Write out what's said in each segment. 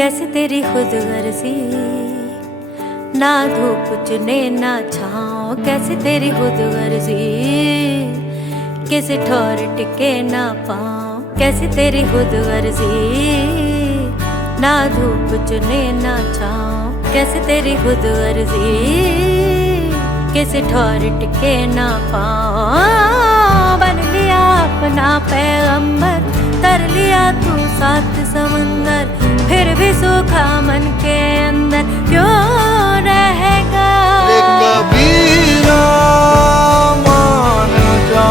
कैसे तेरी खुद गर्जी, ना धूप चुने ना छाँव, कैसे तेरी खुद गर्जी, किसी ठोर टिके ना पाँव, कैसे तेरी खुद गर्जी, ना धूप चुने ना छाँव, कैसे तेरी खुद गर्जी, किसी ठोर टिके ना पाँव। बन लिया अपना पैगंबर, तर लिया तू सात समंदर, फिर भी सूखा मन के अंदर क्यों रहेगा। कबीरा मान जा,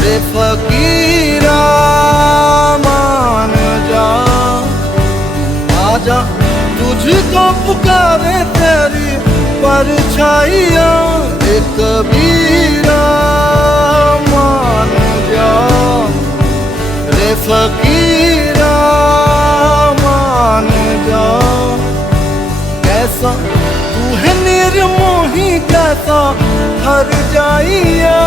रे फकीरा मान जा, आजा तुझको पुकारे तेरी परछाइयाँ। रे कबीरा मान जा, रे फकीरा मान जा, कैसा तू है निर्मोही, कैसा हर जाइया।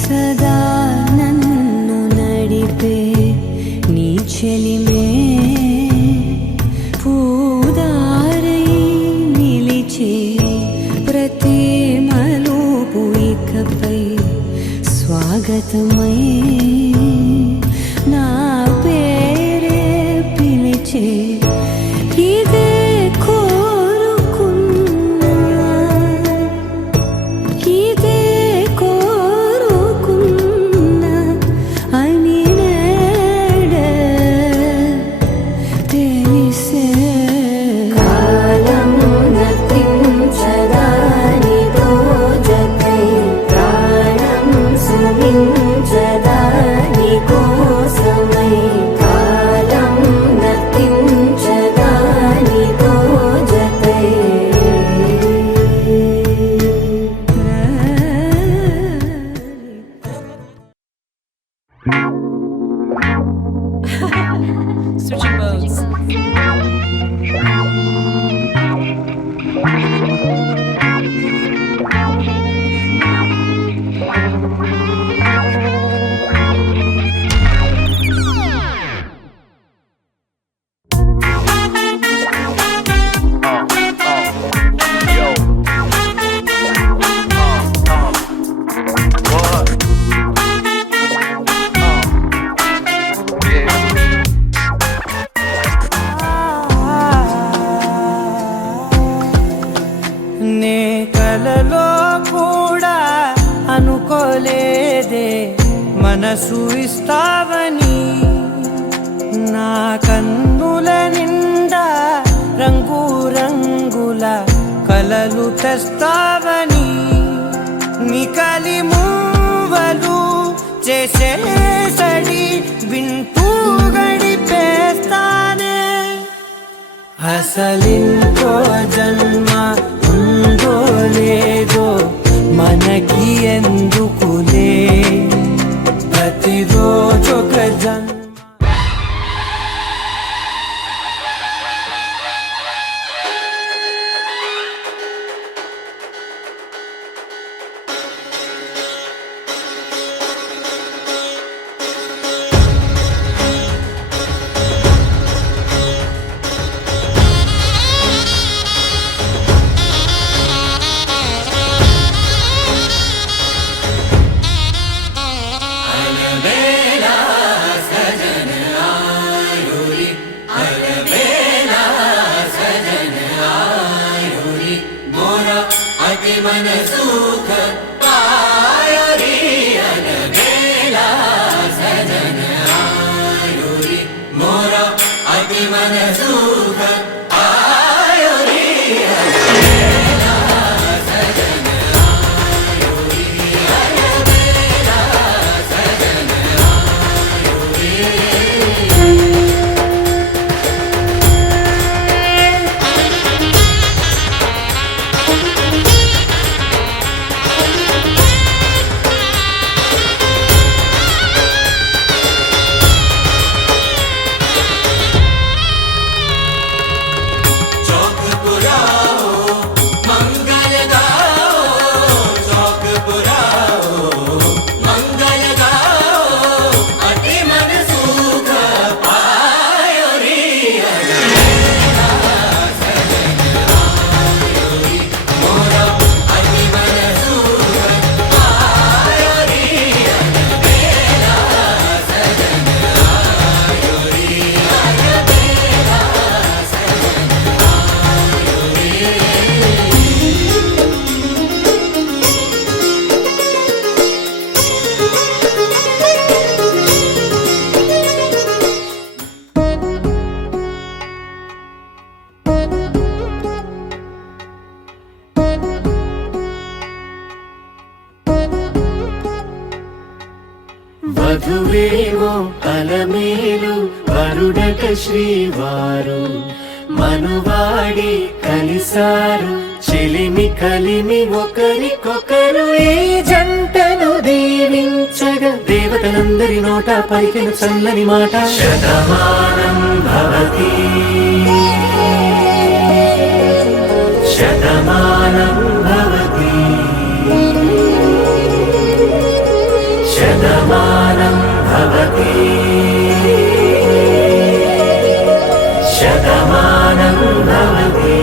सदा नन्नु नडिपे नी చెలిమే పూదారై నిలిచే ప్రతి మలుపు ఇకపై స్వాగతమై నా పేరే పిలిచే ఇదే కోరుకున్నా, ఇదే switching modes. నే కలలో కూడా అనుకోలేదే మనసు ఇస్తావని, నా కన్నుల నిండా రంగు రంగుల కలలు తెస్తావని, నికలి మూవలు చేసేసడి వింటూ గడిపేస్తానే. అసలింకో జన్మ ఉందో లేదో మనకి ఎందుకులే, ప్రతిరోజు ఒక జన్మ. मन सुख पायो रे अनबेला सजन आयो रे, मोरा अति मन सुख पायो रे अनबेला सजन आयो रे, अनबेला सजन आयो रे। వధువేమో అలమేలు వరుడట శ్రీవారు మనువాడి కలిసారు చెలిమి కలిమి ఒకరికొకరు ఈ జంటను దీవించగా దేవతలందరి నోట పలికిన చల్లని మాట శతమానం భవతి శతమానం భవతి శతమానం భవతి శతమానం భవతి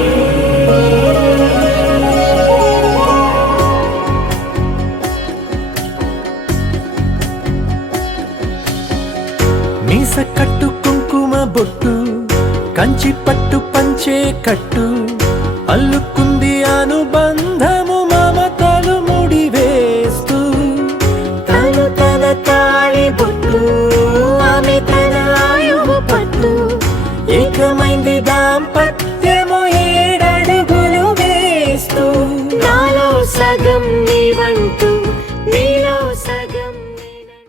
మీస కట్టు కుంకుమ బొట్టు కంచి పట్టు పంచే కట్టు అల్లుకుంది అనుబంధం